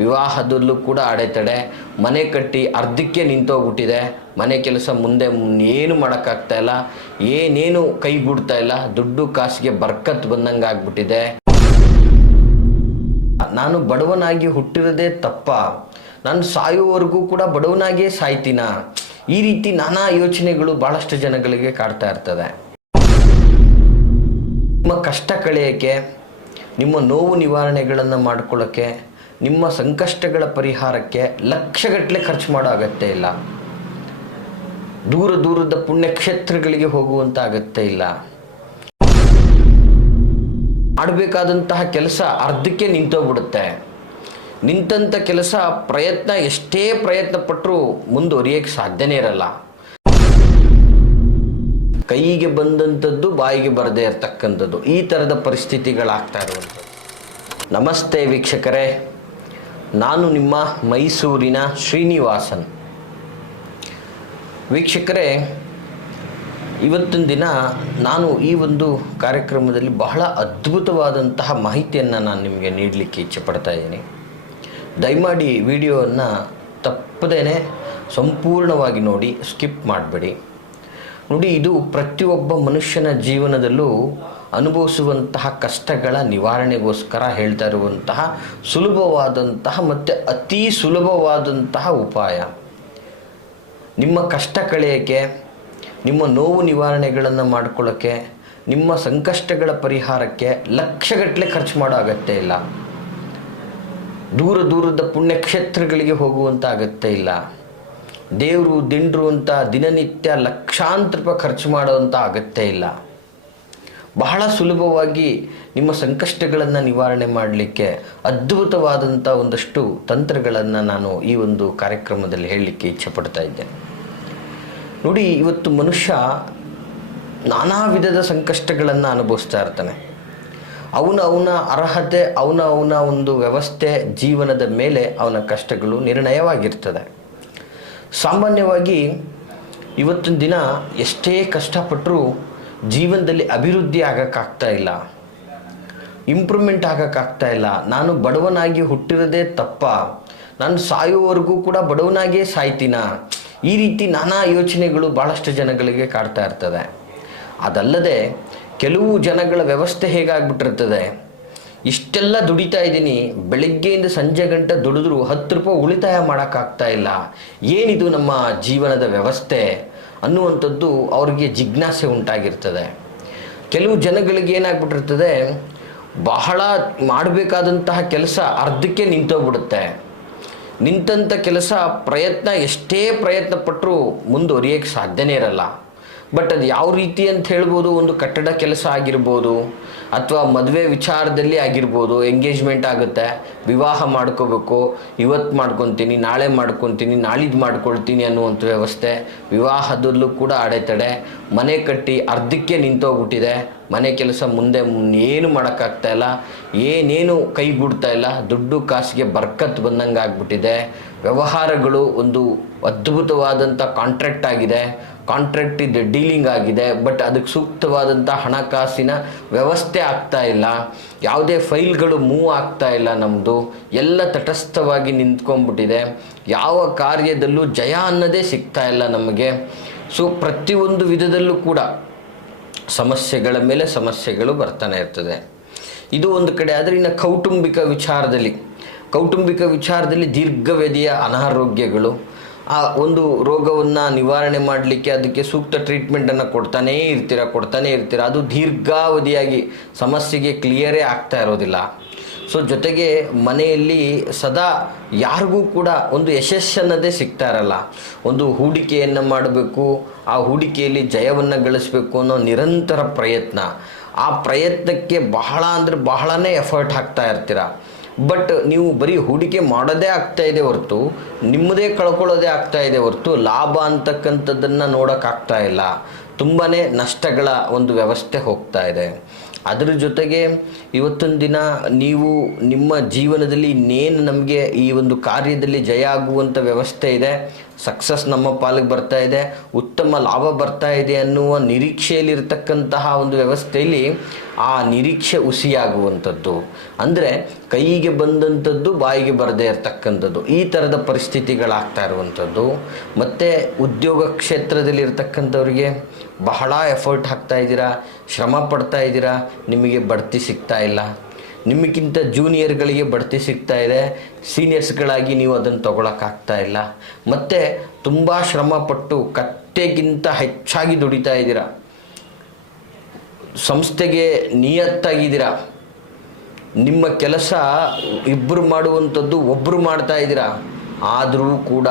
ವಿವಾಹದಲ್ಲೂ ಕೂಡ ಅಡೆತಡೆ, ಮನೆ ಕಟ್ಟಿ ಅರ್ಧಕ್ಕೆ ನಿಂತೋಗ್ಬಿಟ್ಟಿದೆ, ಮನೆ ಕೆಲಸ ಮುಂದೆ ಏನು ಮಾಡೋಕ್ಕಾಗ್ತಾ ಇಲ್ಲ, ಏನೇನು ಕೈಗೂಡ್ತಾ ಇಲ್ಲ, ದುಡ್ಡು ಕಾಸಿಗೆ ಬರ್ಕತ್ ಬಂದಂಗೆ ಆಗ್ಬಿಟ್ಟಿದೆ. ನಾನು ಬಡವನಾಗಿ ಹುಟ್ಟಿರೋದೇ ತಪ್ಪ, ನಾನು ಸಾಯುವವರೆಗೂ ಕೂಡ ಬಡವನಾಗಿಯೇ ಸಾಯ್ತೀನ, ಈ ರೀತಿ ನಾನಾ ಯೋಚನೆಗಳು ಭಾಳಷ್ಟು ಜನಗಳಿಗೆ ಕಾಡ್ತಾ ಇರ್ತದೆ. ನಿಮ್ಮ ಕಷ್ಟ ಕಳೆಯೋಕ್ಕೆ, ನಿಮ್ಮ ನೋವು ನಿವಾರಣೆಗಳನ್ನು ಮಾಡ್ಕೊಳ್ಳೋಕ್ಕೆ, ನಿಮ್ಮ ಸಂಕಷ್ಟಗಳ ಪರಿಹಾರಕ್ಕೆ ಲಕ್ಷಗಟ್ಟಲೆ ಖರ್ಚು ಮಾಡೋ ಅಗತ್ಯ ಇಲ್ಲ. ದೂರ ದೂರದ ಪುಣ್ಯಕ್ಷೇತ್ರಗಳಿಗೆ ಹೋಗುವಂಥ ಅಗತ್ಯ ಇಲ್ಲ. ಮಾಡಬೇಕಾದಂತಹ ಕೆಲಸ ಅರ್ಧಕ್ಕೆ ನಿಂತೋಗ್ಬಿಡುತ್ತೆ. ನಿಂತಂಥ ಕೆಲಸ ಪ್ರಯತ್ನ ಎಷ್ಟೇ ಪ್ರಯತ್ನ ಪಟ್ಟರೂ ಮುಂದುವರಿಯೋಕ್ಕೆ ಸಾಧ್ಯನೇ ಇರಲ್ಲ. ಕೈಗೆ ಬಂದಂಥದ್ದು ಬಾಯಿಗೆ ಬರದೇ ಇರತಕ್ಕಂಥದ್ದು, ಈ ಥರದ ಪರಿಸ್ಥಿತಿಗಳಾಗ್ತಾ ಇರುವಂಥದ್ದು. ನಮಸ್ತೆ ವೀಕ್ಷಕರೇ, ನಾನು ನಿಮ್ಮ ಮೈಸೂರಿನ ಶ್ರೀನಿವಾಸನ್. ವೀಕ್ಷಕರೇ, ಇವತ್ತಿನ ದಿನ ನಾನು ಈ ಒಂದು ಕಾರ್ಯಕ್ರಮದಲ್ಲಿ ಬಹಳ ಅದ್ಭುತವಾದಂತಹ ಮಾಹಿತಿಯನ್ನು ನಾನು ನಿಮಗೆ ನೀಡಲಿಕ್ಕೆ ಇಚ್ಛೆ ಪಡ್ತಾ ಇದ್ದೀನಿ. ದಯಮಾಡಿ ವಿಡಿಯೋವನ್ನು ತಪ್ಪದೇ ಸಂಪೂರ್ಣವಾಗಿ ನೋಡಿ, ಸ್ಕಿಪ್ ಮಾಡಬೇಡಿ. ನೋಡಿ, ಇದು ಪ್ರತಿಯೊಬ್ಬ ಮನುಷ್ಯನ ಜೀವನದಲ್ಲೂ ಅನುಭವಿಸುವಂತಹ ಕಷ್ಟಗಳ ನಿವಾರಣೆಗೋಸ್ಕರ ಹೇಳ್ತಾ ಇರುವಂತಹ ಸುಲಭವಾದಂತಹ ಮತ್ತು ಅತಿ ಸುಲಭವಾದಂತಹ ಉಪಾಯ. ನಿಮ್ಮ ಕಷ್ಟ ಕಳೆಯೋಕ್ಕೆ, ನಿಮ್ಮ ನೋವು ನಿವಾರಣೆಗಳನ್ನು ಮಾಡ್ಕೊಳ್ಳೋಕ್ಕೆ, ನಿಮ್ಮ ಸಂಕಷ್ಟಗಳ ಪರಿಹಾರಕ್ಕೆ ಲಕ್ಷಗಟ್ಟಲೆ ಖರ್ಚು ಮಾಡೋ ಅಗತ್ಯ ಇಲ್ಲ. ದೂರ ದೂರದ ಪುಣ್ಯಕ್ಷೇತ್ರಗಳಿಗೆ ಹೋಗುವಂಥ ಅಗತ್ಯ ಇಲ್ಲ. ದೇವರು ದಿಂಡ್ರು ಅಂತ ದಿನನಿತ್ಯ ಲಕ್ಷಾಂತರ ರೂಪಾಯಿ ಖರ್ಚು ಮಾಡೋವಂಥ ಅಗತ್ಯ ಇಲ್ಲ. ಬಹಳ ಸುಲಭವಾಗಿ ನಿಮ್ಮ ಸಂಕಷ್ಟಗಳನ್ನು ನಿವಾರಣೆ ಮಾಡಲಿಕ್ಕೆ ಅದ್ಭುತವಾದಂಥ ಒಂದಷ್ಟು ತಂತ್ರಗಳನ್ನು ನಾನು ಈ ಒಂದು ಕಾರ್ಯಕ್ರಮದಲ್ಲಿ ಹೇಳಲಿಕ್ಕೆ ಇಚ್ಛೆ ಪಡ್ತಾ ಇದ್ದೇನೆ. ನೋಡಿ, ಇವತ್ತು ಮನುಷ್ಯ ನಾನಾ ವಿಧದ ಸಂಕಷ್ಟಗಳನ್ನು ಅನುಭವಿಸ್ತಾ ಇರ್ತಾನೆ. ಅವನ ಅರ್ಹತೆ, ಅವನ ಒಂದು ವ್ಯವಸ್ಥೆ, ಜೀವನದ ಮೇಲೆ ಅವನ ಕಷ್ಟಗಳು ನಿರ್ಣಯವಾಗಿರ್ತದೆ. ಸಾಮಾನ್ಯವಾಗಿ ಇವತ್ತಿನ ದಿನ ಎಷ್ಟೇ ಕಷ್ಟಪಟ್ಟರೂ ಜೀವನದಲ್ಲಿ ಅಭಿವೃದ್ಧಿ ಆಗೋಕ್ಕಾಗ್ತಾ ಇಲ್ಲ, ಇಂಪ್ರೂವ್ಮೆಂಟ್ ಆಗೋಕ್ಕಾಗ್ತಾ ಇಲ್ಲ. ನಾನು ಬಡವನಾಗಿ ಹುಟ್ಟಿರೋದೇ ತಪ್ಪ, ನಾನು ಸಾಯುವವರೆಗೂ ಕೂಡ ಬಡವನಾಗಿಯೇ ಸಾಯ್ತೀನ, ಈ ರೀತಿ ನಾನಾ ಯೋಚನೆಗಳು ಭಾಳಷ್ಟು ಜನಗಳಿಗೆ ಕಾಡ್ತಾ ಇರ್ತದೆ. ಅದಲ್ಲದೆ ಕೆಲವು ಜನಗಳ ವ್ಯವಸ್ಥೆ ಹೇಗಾಗ್ಬಿಟ್ಟಿರ್ತದೆ, ಇಷ್ಟೆಲ್ಲ ದುಡಿತಾ ಇದ್ದೀನಿ, ಬೆಳಗ್ಗೆಯಿಂದ ಸಂಜೆ ಗಂಟೆ ದುಡಿದ್ರೂ 10 ರೂಪಾಯಿ ಉಳಿತಾಯ ಮಾಡೋಕ್ಕಾಗ್ತಾ ಇಲ್ಲ, ಏನಿದು ನಮ್ಮ ಜೀವನದ ವ್ಯವಸ್ಥೆ ಅನ್ನುವಂಥದ್ದು ಅವ್ರಿಗೆ ಜಿಜ್ಞಾಸೆ ಉಂಟಾಗಿರ್ತದೆ. ಕೆಲವು ಜನಗಳಿಗೆ ಏನಾಗ್ಬಿಟ್ಟಿರ್ತದೆ, ಬಹಳ ಮಾಡಬೇಕಾದಂತಹ ಕೆಲಸ ಅರ್ಧಕ್ಕೆ ನಿಂತೋಗ್ಬಿಡುತ್ತೆ. ನಿಂತಂಥ ಕೆಲಸ ಪ್ರಯತ್ನ ಎಷ್ಟೇ ಪ್ರಯತ್ನ ಪಟ್ಟರೂ ಮುಂದುವರಿಯೋಕ್ಕೆ ಸಾಧ್ಯನೇ ಇರಲ್ಲ. ಬಟ್ ಅದು ಯಾವ ರೀತಿ ಅಂತ ಹೇಳ್ಬೋದು, ಒಂದು ಕಟ್ಟಡ ಕೆಲಸ ಆಗಿರ್ಬೋದು, ಅಥವಾ ಮದುವೆ ವಿಚಾರದಲ್ಲಿ ಆಗಿರ್ಬೋದು. ಎಂಗೇಜ್ಮೆಂಟ್ ಆಗುತ್ತೆ, ವಿವಾಹ ಮಾಡ್ಕೋಬೇಕು, ಇವತ್ತು ಮಾಡ್ಕೊತೀನಿ, ನಾಳೆ ಮಾಡ್ಕೊತೀನಿ, ನಾಳಿದ್ದು ಮಾಡ್ಕೊಳ್ತೀನಿ ಅನ್ನುವಂಥ ವ್ಯವಸ್ಥೆ. ವಿವಾಹದಲ್ಲೂ ಕೂಡ ಅಡೆತಡೆ, ಮನೆ ಕಟ್ಟಿ ಅರ್ಧಕ್ಕೆ ನಿಂತೋಗ್ಬಿಟ್ಟಿದೆ, ಮನೆ ಕೆಲಸ ಮುಂದೆ ಏನು ಮಾಡೋಕ್ಕಾಗ್ತಾ ಇಲ್ಲ, ಏನೇನು ಕೈಗೂಡ್ತಾ ಇಲ್ಲ, ದುಡ್ಡು ಕಾಸಿಗೆ ಬರ್ಕತ್ ಬಂದಂಗೆ ಆಗ್ಬಿಟ್ಟಿದೆ. ವ್ಯವಹಾರಗಳು ಒಂದು ಅದ್ಭುತವಾದಂಥ ಕಾಂಟ್ರಾಕ್ಟ್ ಆಗಿದೆ, ಕಾಂಟ್ರಾಕ್ಟ್ ಇದೆ, ಡೀಲಿಂಗ್ ಆಗಿದೆ, ಬಟ್ ಅದಕ್ಕೆ ಸೂಕ್ತವಾದಂಥ ಹಣಕಾಸಿನ ವ್ಯವಸ್ಥೆ ಆಗ್ತಾ ಇಲ್ಲ. ಯಾವುದೇ ಫೈಲ್ಗಳು ಮೂವ್ ಆಗ್ತಾ ಇಲ್ಲ, ನಮ್ಮದು ಎಲ್ಲ ತಟಸ್ಥವಾಗಿ ನಿಂತ್ಕೊಂಡ್ಬಿಟ್ಟಿದೆ. ಯಾವ ಕಾರ್ಯದಲ್ಲೂ ಜಯ ಅನ್ನೋದೇ ಸಿಗ್ತಾ ಇಲ್ಲ ನಮಗೆ. ಸೊ ಪ್ರತಿಯೊಂದು ವಿಧದಲ್ಲೂ ಕೂಡ ಸಮಸ್ಯೆಗಳ ಮೇಲೆ ಸಮಸ್ಯೆಗಳು ಬರ್ತಾನೆ ಇರ್ತದೆ. ಇದು ಒಂದು ಕಡೆ. ಆದರೆ ಇನ್ನು ಕೌಟುಂಬಿಕ ವಿಚಾರದಲ್ಲಿ ದೀರ್ಘಾವಧಿಯ ಅನಾರೋಗ್ಯಗಳು, ಆ ಒಂದು ರೋಗವನ್ನು ನಿವಾರಣೆ ಮಾಡಲಿಕ್ಕೆ ಅದಕ್ಕೆ ಸೂಕ್ತ ಟ್ರೀಟ್ಮೆಂಟನ್ನು ಕೊಡ್ತಾನೇ ಇರ್ತೀರ. ಅದು ದೀರ್ಘಾವಧಿಯಾಗಿ ಸಮಸ್ಯೆಗೆ ಕ್ಲಿಯರೇ ಆಗ್ತಾ ಇರೋದಿಲ್ಲ. ಸೊ ಜೊತೆಗೆ ಮನೆಯಲ್ಲಿ ಸದಾ ಯಾರಿಗೂ ಕೂಡ ಒಂದು ಯಶಸ್ಸನ್ನದೇ ಸಿಗ್ತಾ ಇರಲ್ಲ. ಒಂದು ಹೂಡಿಕೆಯನ್ನು ಮಾಡಬೇಕು, ಆ ಹೂಡಿಕೆಯಲ್ಲಿ ಜಯವನ್ನು ಗಳಿಸಬೇಕು ಅನ್ನೋ ನಿರಂತರ ಪ್ರಯತ್ನ. ಆ ಪ್ರಯತ್ನಕ್ಕೆ ಬಹಳನೇ ಎಫರ್ಟ್ ಹಾಕ್ತಾ ಇರ್ತೀರ. ಬಟ್ ನೀವು ಬರೀ ಹೂಡಿಕೆ ಮಾಡೋದೇ ಆಗ್ತಾ ಇದೆ ಹೊರತು, ನಿಮ್ಮದೇ ಕಳ್ಕೊಳ್ಳೋದೇ ಆಗ್ತಾ ಇದೆ ಹೊರತು ಲಾಭ ಅಂತಕ್ಕಂಥದ್ದನ್ನು ನೋಡೋಕ್ಕಾಗ್ತಾ ಇಲ್ಲ. ತುಂಬಾ ನಷ್ಟಗಳ ಒಂದು ವ್ಯವಸ್ಥೆ ಹೋಗ್ತಾ ಇದೆ. ಅದರ ಜೊತೆಗೆ ಇವತ್ತೊಂದು ದಿನ ನೀವು ನಿಮ್ಮ ಜೀವನದಲ್ಲಿ ಇನ್ನೇನು ನಮಗೆ ಈ ಒಂದು ಕಾರ್ಯದಲ್ಲಿ ಜಯ ಆಗುವಂಥ ವ್ಯವಸ್ಥೆ ಇದೆ, ಸಕ್ಸಸ್ ನಮ್ಮ ಪಾಲಿಗೆ ಬರ್ತಾ ಇದೆ, ಉತ್ತಮ ಲಾಭ ಬರ್ತಾ ಇದೆ ಅನ್ನುವ ನಿರೀಕ್ಷೆಯಲ್ಲಿರ್ತಕ್ಕಂತಹ ಒಂದು ವ್ಯವಸ್ಥೆಯಲ್ಲಿ ಆ ನಿರೀಕ್ಷೆ ಹುಸಿಯಾಗುವಂಥದ್ದು, ಅಂದರೆ ಕೈಗೆ ಬಂದಂಥದ್ದು ಬಾಯಿಗೆ ಬರದೇ ಇರತಕ್ಕಂಥದ್ದು, ಈ ಥರದ ಪರಿಸ್ಥಿತಿಗಳಾಗ್ತಾ ಇರುವಂಥದ್ದು. ಮತ್ತು ಉದ್ಯೋಗ ಕ್ಷೇತ್ರದಲ್ಲಿರ್ತಕ್ಕಂಥವ್ರಿಗೆ ಬಹಳ ಎಫರ್ಟ್ ಹಾಕ್ತಾ ಇದ್ದೀರಾ, ಶ್ರಮ ಪಡ್ತಾ ಇದ್ದೀರಾ, ನಿಮಗೆ ಬಡ್ತಿ ಸಿಗ್ತಾ ಇಲ್ಲ. ನಿಮಗಿಂತ ಜೂನಿಯರ್ಗಳಿಗೆ ಬಡ್ತಿ ಸಿಗ್ತಾ ಇದೆ, ಸೀನಿಯರ್ಸ್ಗಳಾಗಿ ನೀವು ಅದನ್ನು ತೊಗೊಳಕ್ಕಾಗ್ತಾ ಇಲ್ಲ. ಮತ್ತು ತುಂಬ ಶ್ರಮಪಟ್ಟು ಕತ್ತೆಗಿಂತ ಹೆಚ್ಚಾಗಿ ದುಡಿತಾ ಇದ್ದೀರಾ, ಸಂಸ್ಥೆಗೆ ನಿಯತ್ತಾಗಿದ್ದೀರಾ, ನಿಮ್ಮ ಕೆಲಸ ಇಬ್ಬರು ಮಾಡುವಂಥದ್ದು ಒಬ್ಬರು ಮಾಡ್ತಾ ಇದ್ದೀರಾ, ಆದರೂ ಕೂಡ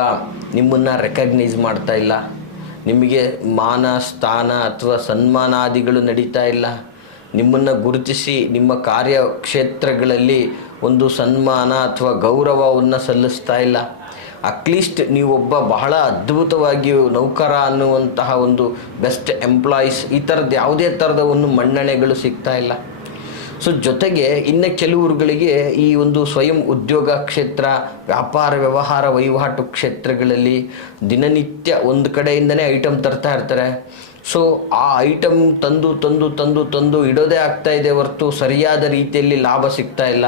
ನಿಮ್ಮನ್ನು ರೆಕಗ್ನೈಸ್ ಮಾಡ್ತಾ ಇಲ್ಲ, ನಿಮಗೆ ಮಾನ ಸ್ಥಾನ ಅಥವಾ ಸನ್ಮಾನಾದಿಗಳು ನಡೀತಾ ಇಲ್ಲ, ನಿಮ್ಮನ್ನು ಗುರುತಿಸಿ ನಿಮ್ಮ ಕಾರ್ಯಕ್ಷೇತ್ರಗಳಲ್ಲಿ ಒಂದು ಸನ್ಮಾನ ಅಥವಾ ಗೌರವವನ್ನು ಸಲ್ಲಿಸ್ತಾ ಇಲ್ಲ. ಅಟ್ಲೀಸ್ಟ್ ನೀವೊಬ್ಬ ಬಹಳ ಅದ್ಭುತವಾಗಿ ನೌಕರ ಅನ್ನುವಂತಹ ಒಂದು ಬೆಸ್ಟ್ ಎಂಪ್ಲಾಯೀಸ್, ಈ ಥರದ್ದು ಯಾವುದೇ ಥರದ ಒಂದು ಮನ್ನಣೆಗಳು ಸಿಗ್ತಾ ಇಲ್ಲ. ಸೊ ಜೊತೆಗೆ ಇನ್ನು ಕೆಲವರುಗಳಿಗೆ ಈ ಒಂದು ಸ್ವಯಂ ಉದ್ಯೋಗ ಕ್ಷೇತ್ರ, ವ್ಯಾಪಾರ ವ್ಯವಹಾರ ವಹಿವಾಟು ಕ್ಷೇತ್ರಗಳಲ್ಲಿ ದಿನನಿತ್ಯ ಒಂದು ಕಡೆಯಿಂದನೇ ಐಟಮ್ ತರ್ತಾ ಇರ್ತಾರೆ. ಸೊ ಆ ಐಟಮ್ ತಂದು ತಂದು ತಂದು ತಂದು ಇಡೋದೇ ಆಗ್ತಾ ಇದೆ ಹೊರತು ಸರಿಯಾದ ರೀತಿಯಲ್ಲಿ ಲಾಭ ಸಿಗ್ತಾ ಇಲ್ಲ.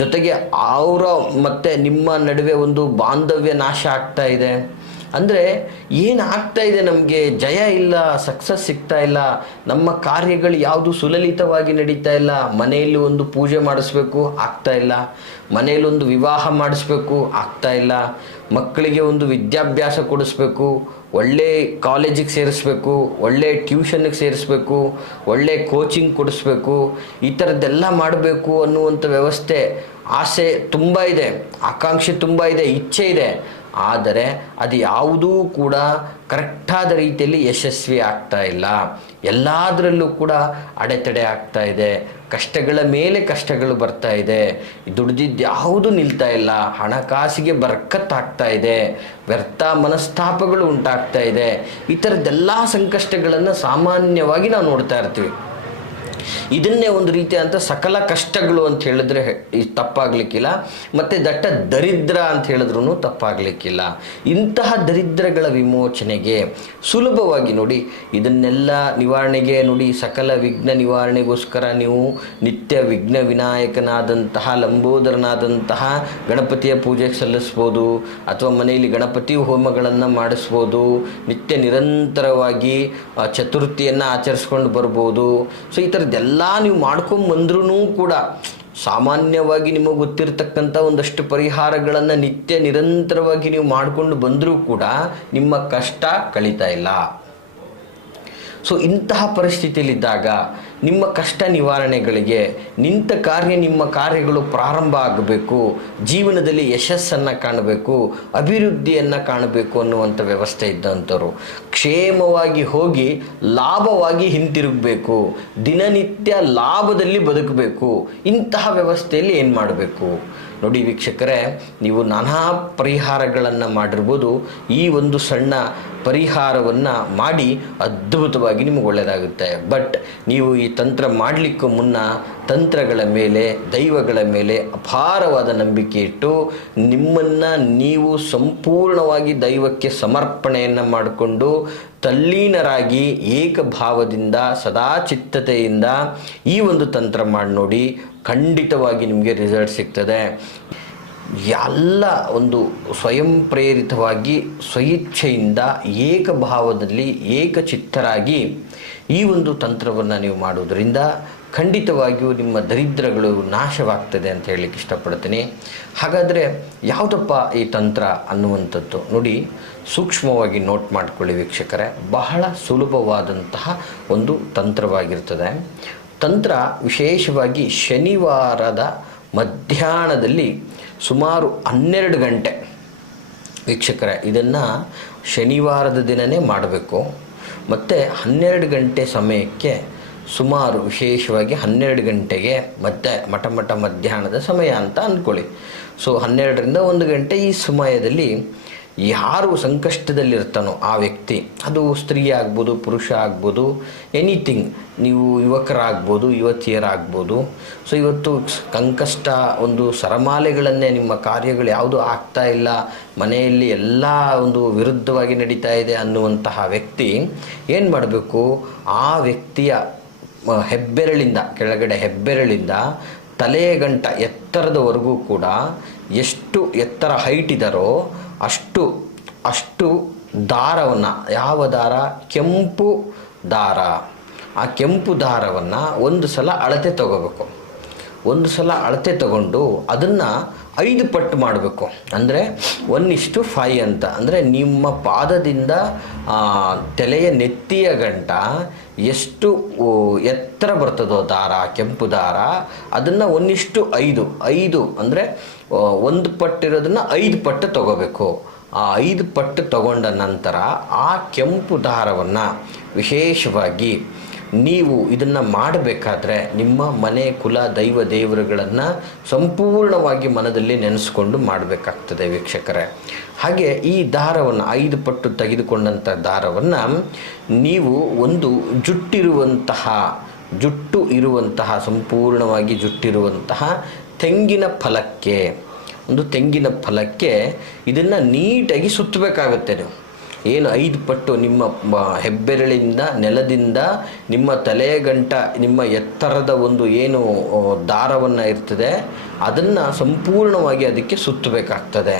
ಜೊತೆಗೆ ಅವರ ಮತ್ತು ನಿಮ್ಮ ನಡುವೆ ಒಂದು ಬಾಂಧವ್ಯ ನಾಶ ಆಗ್ತಾ ಇದೆ. ಅಂದರೆ ಏನಾಗ್ತಾ ಇದೆ, ನಮಗೆ ಜಯ ಇಲ್ಲ, ಸಕ್ಸಸ್ ಸಿಗ್ತಾ ಇಲ್ಲ, ನಮ್ಮ ಕಾರ್ಯಗಳು ಯಾವುದು ಸುಲಲಿತವಾಗಿ ನಡೀತಾ ಇಲ್ಲ. ಮನೆಯಲ್ಲಿ ಒಂದು ಪೂಜೆ ಮಾಡಿಸ್ಬೇಕು, ಆಗ್ತಾ ಇಲ್ಲ. ಮನೆಯಲ್ಲಿ ಒಂದು ವಿವಾಹ ಮಾಡಿಸ್ಬೇಕು, ಆಗ್ತಾ ಇಲ್ಲ. ಮಕ್ಕಳಿಗೆ ಒಂದು ವಿದ್ಯಾಭ್ಯಾಸ ಕೊಡಿಸ್ಬೇಕು, ಒಳ್ಳೆ ಕಾಲೇಜಿಗೆ ಸೇರಿಸ್ಬೇಕು, ಒಳ್ಳೆ ಟ್ಯೂಷನ್ಗೆ ಸೇರಿಸ್ಬೇಕು, ಒಳ್ಳೆ ಕೋಚಿಂಗ್ ಕೊಡಿಸ್ಬೇಕು, ಈ ಥರದ್ದೆಲ್ಲ ಮಾಡಬೇಕು ಅನ್ನುವಂಥ ವ್ಯವಸ್ಥೆ, ಆಸೆ ತುಂಬ ಇದೆ, ಆಕಾಂಕ್ಷೆ ತುಂಬ ಇದೆ, ಇಚ್ಛೆ ಇದೆ. ಆದರೆ ಅದು ಯಾವುದೂ ಕೂಡ ಕರೆಕ್ಟಾದ ರೀತಿಯಲ್ಲಿ ಯಶಸ್ವಿ ಆಗ್ತಾ ಇಲ್ಲ. ಎಲ್ಲದರಲ್ಲೂ ಕೂಡ ಅಡೆತಡೆ ಆಗ್ತಾ ಇದೆ, ಕಷ್ಟಗಳ ಮೇಲೆ ಕಷ್ಟಗಳು ಬರ್ತಾ ಇದೆ, ದುಡ್ದಿದ್ದು ಯಾವುದೂ ನಿಲ್ತಾ ಇಲ್ಲ, ಹಣಕಾಸಿಗೆ ಬರ್ಕತ್ತಾಗ್ತಾ ಇದೆ, ವ್ಯರ್ಥ ಮನಸ್ತಾಪಗಳು ಉಂಟಾಗ್ತಾ ಇದೆ. ಈ ಥರದ್ದೆಲ್ಲ ಸಂಕಷ್ಟಗಳನ್ನು ಸಾಮಾನ್ಯವಾಗಿ ನಾವು ನೋಡ್ತಾ ಇರ್ತೀವಿ. ಇದನ್ನೇ ಒಂದು ರೀತಿಯಾದಂಥ ಸಕಲ ಕಷ್ಟಗಳು ಅಂತ ಹೇಳಿದ್ರೆ ತಪ್ಪಾಗಲಿಕ್ಕಿಲ್ಲ, ಮತ್ತು ದಟ್ಟ ದರಿದ್ರ ಅಂತ ಹೇಳಿದ್ರೂ ತಪ್ಪಾಗಲಿಕ್ಕಿಲ್ಲ. ಇಂತಹ ದರಿದ್ರಗಳ ವಿಮೋಚನೆಗೆ ಸುಲಭವಾಗಿ ನೋಡಿ, ಇದನ್ನೆಲ್ಲ ನಿವಾರಣೆಗೆ ನೋಡಿ, ಸಕಲ ವಿಘ್ನ ನಿವಾರಣೆಗೋಸ್ಕರ ನೀವು ನಿತ್ಯ ವಿಘ್ನ ವಿನಾಯಕನಾದಂತಹ ಲಂಬೋದರನಾದಂತಹ ಗಣಪತಿಯ ಪೂಜೆಗೆ ಸಲ್ಲಿಸ್ಬೋದು, ಅಥವಾ ಮನೆಯಲ್ಲಿ ಗಣಪತಿ ಹೋಮಗಳನ್ನು ಮಾಡಿಸ್ಬೋದು, ನಿತ್ಯ ನಿರಂತರವಾಗಿ ಚತುರ್ಥಿಯನ್ನು ಆಚರಿಸ್ಕೊಂಡು ಬರ್ಬೋದು. ಸೊ ಈ ಥರದ್ದೆಲ್ಲ ನೀವು ಮಾಡ್ಕೊಂಬಂದ್ರೂ ಕೂಡ ಸಾಮಾನ್ಯವಾಗಿ ನಿಮಗೆ ಗೊತ್ತಿರತಕ್ಕಂಥ ಒಂದಷ್ಟು ಪರಿಹಾರಗಳನ್ನು ನಿತ್ಯ ನಿರಂತರವಾಗಿ ನೀವು ಮಾಡಿಕೊಂಡು ಬಂದರೂ ಕೂಡ ನಿಮ್ಮ ಕಷ್ಟ ಕಳೀತಾ ಇಲ್ಲ. ಸೊ ಇಂತಹ ಪರಿಸ್ಥಿತಿಯಲ್ಲಿದ್ದಾಗ ನಿಮ್ಮ ಕಷ್ಟ ನಿವಾರಣೆಗಳಿಗೆ ನಿಂತ ನಿಮ್ಮ ಕಾರ್ಯಗಳು ಪ್ರಾರಂಭ ಆಗಬೇಕು, ಜೀವನದಲ್ಲಿ ಯಶಸ್ಸನ್ನು ಕಾಣಬೇಕು, ಅಭಿವೃದ್ಧಿಯನ್ನು ಕಾಣಬೇಕು ಅನ್ನುವಂಥ ವ್ಯವಸ್ಥೆ ಇದ್ದಂಥವ್ರು ಕ್ಷೇಮವಾಗಿ ಹೋಗಿ ಲಾಭವಾಗಿ ಹಿಂತಿರುಗಬೇಕು, ದಿನನಿತ್ಯ ಲಾಭದಲ್ಲಿ ಬದುಕಬೇಕು. ಇಂತಹ ವ್ಯವಸ್ಥೆಯಲ್ಲಿ ಏನು ಮಾಡಬೇಕು ನೋಡಿ ವೀಕ್ಷಕರೇ, ನೀವು ನಾನಾ ಪರಿಹಾರಗಳನ್ನು ಮಾಡಿರ್ಬೋದು. ಈ ಒಂದು ಸಣ್ಣ ಪರಿಹಾರವನ್ನು ಮಾಡಿ ಅದ್ಭುತವಾಗಿ ನಿಮಗೆ ಒಳ್ಳೆಯದಾಗುತ್ತೆ. ಬಟ್ ನೀವು ಈ ತಂತ್ರ ಮಾಡಲಿಕ್ಕೂ ಮುನ್ನ ತಂತ್ರಗಳ ಮೇಲೆ, ದೈವಗಳ ಮೇಲೆ ಅಪಾರವಾದ ನಂಬಿಕೆ ಇಟ್ಟು ನಿಮ್ಮನ್ನು ನೀವು ಸಂಪೂರ್ಣವಾಗಿ ದೈವಕ್ಕೆ ಸಮರ್ಪಣೆಯನ್ನು ಮಾಡಿಕೊಂಡು ತಲ್ಲೀನರಾಗಿ ಏಕಭಾವದಿಂದ ಸದಾ ಚಿತ್ತತೆಯಿಂದ ಈ ಒಂದು ತಂತ್ರ ಮಾಡಿ ನೋಡಿ, ಖಂಡಿತವಾಗಿ ನಿಮಗೆ ರಿಸಲ್ಟ್ ಸಿಗ್ತದೆ. ಎಲ್ಲ ಒಂದು ಸ್ವಯಂ ಪ್ರೇರಿತವಾಗಿ ಸ್ವಇಚ್ಛೆಯಿಂದ ಏಕಭಾವದಲ್ಲಿ ಏಕಚಿತ್ತರಾಗಿ ಈ ಒಂದು ತಂತ್ರವನ್ನು ನೀವು ಮಾಡುವುದರಿಂದ ಖಂಡಿತವಾಗಿಯೂ ನಿಮ್ಮ ದರಿದ್ರಗಳು ನಾಶವಾಗ್ತದೆ ಅಂತ ಹೇಳಲಿಕ್ಕೆ ಇಷ್ಟಪಡ್ತೀನಿ. ಹಾಗಾದರೆ ಯಾವುದಪ್ಪ ಈ ತಂತ್ರ ಅನ್ನುವಂಥದ್ದು ನೋಡಿ, ಸೂಕ್ಷ್ಮವಾಗಿ ನೋಟ್ ಮಾಡಿಕೊಳ್ಳಿ ವೀಕ್ಷಕರೇ. ಬಹಳ ಸುಲಭವಾದಂತಹ ಒಂದು ತಂತ್ರವಾಗಿರ್ತದೆ. ತಂತ್ರ ವಿಶೇಷವಾಗಿ ಶನಿವಾರದ ಮಧ್ಯಾಹ್ನದಲ್ಲಿ ಸುಮಾರು 12 ಗಂಟೆ ವೀಕ್ಷಕರೇ, ಇದನ್ನು ಶನಿವಾರದ ದಿನವೇ ಮಾಡಬೇಕು. ಮತ್ತು 12 ಗಂಟೆ ಸಮಯಕ್ಕೆ ಸುಮಾರು ವಿಶೇಷವಾಗಿ 12 ಗಂಟೆಗೆ ಮಧ್ಯಾಹ್ನದ ಸಮಯ ಅಂತ ಅಂದ್ಕೊಳ್ಳಿ. ಸೊ 12ರಿಂದ 1 ಗಂಟೆ ಈ ಸಮಯದಲ್ಲಿ ಯಾರು ಸಂಕಷ್ಟದಲ್ಲಿರ್ತಾನೋ ಆ ವ್ಯಕ್ತಿ, ಅದು ಸ್ತ್ರೀ ಆಗ್ಬೋದು, ಪುರುಷ ಆಗ್ಬೋದು, ಎನಿಥಿಂಗ್, ನೀವು ಯುವಕರಾಗ್ಬೋದು, ಯುವತಿಯರಾಗ್ಬೋದು. ಸೊ ಇವತ್ತು ಸಂಕಷ್ಟ, ಒಂದು ಸರಮಾಲೆಗಳನ್ನೇ, ನಿಮ್ಮ ಕಾರ್ಯಗಳು ಯಾವುದೂ ಆಗ್ತಾ ಇಲ್ಲ, ಮನೆಯಲ್ಲಿ ಎಲ್ಲ ಒಂದು ವಿರುದ್ಧವಾಗಿ ನಡೀತಾ ಇದೆ ಅನ್ನುವಂತಹ ವ್ಯಕ್ತಿ ಏನು ಮಾಡಬೇಕು, ಆ ವ್ಯಕ್ತಿಯ ಹೆಬ್ಬೆರಳಿಂದ, ಕೆಳಗಡೆ ಹೆಬ್ಬೆರಳಿಂದ ತಲೆಗಂಟ ಎತ್ತರದವರೆಗೂ ಕೂಡ ಎಷ್ಟು ಎತ್ತರ ಹೈಟ್ ಇದ್ದಾರೋ ಅಷ್ಟು ದಾರವನ್ನು, ಯಾವ ದಾರ, ಕೆಂಪು ದಾರ, ಆ ಕೆಂಪು ದಾರವನ್ನು ಒಂದು ಸಲ ಅಳತೆ ತಗೋಬೇಕು. ಒಂದು ಸಲ ಅಳತೆ ತಗೊಂಡು ಅದನ್ನು 5 ಪಟ್ಟು ಮಾಡಬೇಕು. ಅಂದರೆ 1:5 ಅಂತ. ಅಂದರೆ ನಿಮ್ಮ ಪಾದದಿಂದ ತಲೆಯ ನೆತ್ತಿಯ ಗಂಟ ಎಷ್ಟು ಎತ್ತರ ಬರ್ತದೋ ದಾರ, ಕೆಂಪು ದಾರ, ಅದನ್ನು 1:5 ಅಂದರೆ 1 ಪಟ್ಟಿರೋದನ್ನು 5 ಪಟ್ಟು ತಗೋಬೇಕು. ಆ 5 ಪಟ್ಟು ತಗೊಂಡ ನಂತರ ಆ ಕೆಂಪು ದಾರವನ್ನು ವಿಶೇಷವಾಗಿ ನೀವು ಇದನ್ನು ಮಾಡಬೇಕಾದ್ರೆ ನಿಮ್ಮ ಮನೆ, ಕುಲ, ದೈವ, ದೇವರುಗಳನ್ನು ಸಂಪೂರ್ಣವಾಗಿ ಮನದಲ್ಲಿ ನೆನೆಸ್ಕೊಂಡು ಮಾಡಬೇಕಾಗ್ತದೆ ವೀಕ್ಷಕರೇ. ಹಾಗೆ ಈ ದಾರವನ್ನು 5 ಪಟ್ಟು ತೆಗೆದುಕೊಂಡಂಥ ದಾರವನ್ನು ನೀವು ಒಂದು ಜುಟ್ಟು ಇರುವಂತಹ ಸಂಪೂರ್ಣವಾಗಿ ಜುಟ್ಟಿರುವಂತಹ ತೆಂಗಿನ ಫಲಕ್ಕೆ ಇದನ್ನು ನೀಟಾಗಿ ಸುತ್ತಬೇಕಾಗುತ್ತೆ. ನೀವು ಏನು 5 ಪಟ್ಟು ನಿಮ್ಮ ಹೆಬ್ಬೆರಳಿಂದ, ನೆಲದಿಂದ ನಿಮ್ಮ ತಲೆಗಂಟ, ನಿಮ್ಮ ಎತ್ತರದ ಒಂದು ಏನು ದಾರವನ್ನು ಇರ್ತದೆ ಅದನ್ನು ಸಂಪೂರ್ಣವಾಗಿ ಅದಕ್ಕೆ ಸುತ್ತಬೇಕಾಗ್ತದೆ.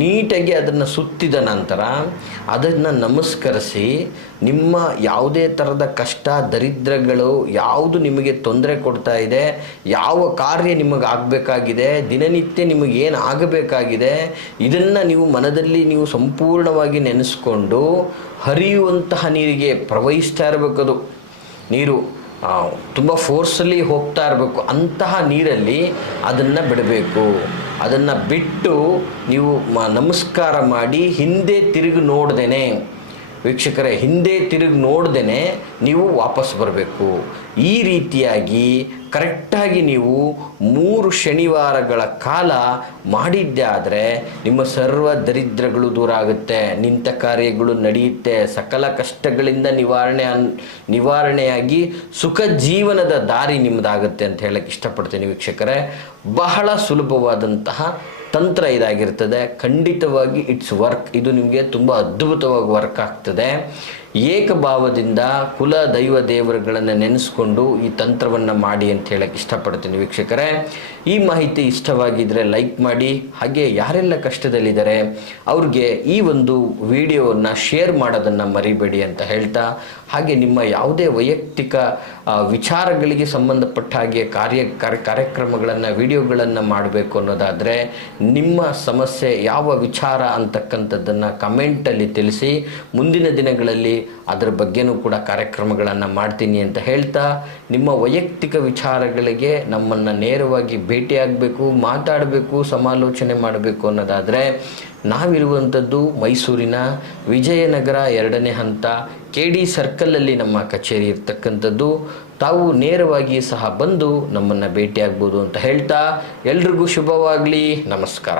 ನೀಟಾಗಿ ಅದನ್ನು ಸುತ್ತಿದ ನಂತರ ಅದನ್ನು ನಮಸ್ಕರಿಸಿ, ನಿಮ್ಮ ಯಾವುದೇ ಥರದ ಕಷ್ಟ, ದರಿದ್ರಗಳು ಯಾವುದು ನಿಮಗೆ ತೊಂದರೆ ಕೊಡ್ತಾ ಇದೆ, ಯಾವ ಕಾರ್ಯ ನಿಮಗೆ ಆಗಬೇಕಾಗಿದೆ, ದಿನನಿತ್ಯ ನಿಮಗೇನು ಆಗಬೇಕಾಗಿದೆ, ಇದನ್ನು ನೀವು ಮನದಲ್ಲಿ ನೀವು ಸಂಪೂರ್ಣವಾಗಿ ನೆನೆಸ್ಕೊಂಡು ಹರಿಯುವಂತಹ ನೀರಿಗೆ ಪ್ರವಹಿಸ್ತಾ ಇರಬೇಕದು. ನೀರು ತುಂಬ ಫೋರ್ಸಲ್ಲಿ ಹೋಗ್ತಾ ಇರಬೇಕು. ಅಂತಹ ನೀರಲ್ಲಿ ಅದನ್ನು ಬಿಡಬೇಕು. ಅದನ್ನು ಬಿಟ್ಟು ನೀವು ನಮಸ್ಕಾರ ಮಾಡಿ ಹಿಂದೆ ತಿರುಗಿ ನೋಡ್ದೇನೆ, ವೀಕ್ಷಕರೇ, ಹಿಂದೆ ತಿರುಗಿ ನೋಡ್ದೇನೆ ನೀವು ವಾಪಸ್ ಬರಬೇಕು. ಈ ರೀತಿಯಾಗಿ ಕರೆಕ್ಟಾಗಿ ನೀವು 3 ಶನಿವಾರಗಳ ಕಾಲ ಮಾಡಿದ್ದೆ ಆದರೆ ನಿಮ್ಮ ಸರ್ವ ದರಿದ್ರಗಳು ದೂರ ಆಗುತ್ತೆ, ನಿಂತ ಕಾರ್ಯಗಳು ನಡೆಯುತ್ತೆ, ಸಕಲ ಕಷ್ಟಗಳಿಂದ ನಿವಾರಣೆಯಾಗಿ ಸುಖ ಜೀವನದ ದಾರಿ ನಿಮ್ಮದಾಗುತ್ತೆ ಅಂತ ಹೇಳಕ್ಕೆ ಇಷ್ಟಪಡ್ತೀನಿ ವೀಕ್ಷಕರೇ. ಬಹಳ ಸುಲಭವಾದಂತಹ ತಂತ್ರ ಇದಾಗಿರ್ತದೆ. ಖಂಡಿತವಾಗಿ ಇಟ್ಸ್ ವರ್ಕ್. ಇದು ನಿಮಗೆ ತುಂಬ ಅದ್ಭುತವಾಗಿ ವರ್ಕ್ ಆಗ್ತದೆ. ಏಕಭಾವದಿಂದ ಕುಲ, ದೈವ, ದೇವರುಗಳನ್ನು ನೆನೆಸ್ಕೊಂಡು ಈ ತಂತ್ರವನ್ನು ಮಾಡಿ ಅಂತ ಹೇಳಕ್ಕೆ ಇಷ್ಟಪಡ್ತೀನಿ ವೀಕ್ಷಕರೇ. ಈ ಮಾಹಿತಿ ಇಷ್ಟವಾಗಿದ್ದರೆ ಲೈಕ್ ಮಾಡಿ. ಹಾಗೆ ಯಾರೆಲ್ಲ ಕಷ್ಟದಲ್ಲಿದ್ದಾರೆ ಅವ್ರಿಗೆ ಈ ಒಂದು ವಿಡಿಯೋವನ್ನು ಶೇರ್ ಮಾಡೋದನ್ನು ಮರಿಬೇಡಿ ಅಂತ ಹೇಳ್ತಾ, ಹಾಗೆ ನಿಮ್ಮ ಯಾವುದೇ ವೈಯಕ್ತಿಕ ವಿಚಾರಗಳಿಗೆ ಸಂಬಂಧಪಟ್ಟ ಹಾಗೆ ಕಾರ್ಯಕ್ರಮಗಳನ್ನು, ವಿಡಿಯೋಗಳನ್ನು ಮಾಡಬೇಕು ಅನ್ನೋದಾದರೆ, ನಿಮ್ಮ ಸಮಸ್ಯೆ ಯಾವ ವಿಚಾರ ಅಂತಕ್ಕಂಥದ್ದನ್ನು ಕಮೆಂಟಲ್ಲಿ ತಿಳಿಸಿ. ಮುಂದಿನ ದಿನಗಳಲ್ಲಿ ಅದರ ಬಗ್ಗೆನೂ ಕೂಡ ಕಾರ್ಯಕ್ರಮಗಳನ್ನು ಮಾಡ್ತೀನಿ ಅಂತ ಹೇಳ್ತಾ, ನಿಮ್ಮ ವೈಯಕ್ತಿಕ ವಿಚಾರಗಳಿಗೆ ನಮ್ಮನ್ನು ನೇರವಾಗಿ ಭೇಟಿಯಾಗಬೇಕು, ಮಾತಾಡಬೇಕು, ಸಮಾಲೋಚನೆ ಮಾಡಬೇಕು ಅನ್ನೋದಾದರೆ ನಾವಿರುವಂಥದ್ದು ಮೈಸೂರಿನ ವಿಜಯನಗರ 2ನೇ ಹಂತ KD ಸರ್ಕಲಲ್ಲಿ ನಮ್ಮ ಕಚೇರಿ ಇರ್ತಕ್ಕಂಥದ್ದು. ತಾವು ನೇರವಾಗಿ ಸಹ ಬಂದು ನಮ್ಮನ್ನು ಭೇಟಿಯಾಗ್ಬೋದು ಅಂತ ಹೇಳ್ತಾ, ಎಲ್ರಿಗೂ ಶುಭವಾಗಲಿ. ನಮಸ್ಕಾರ.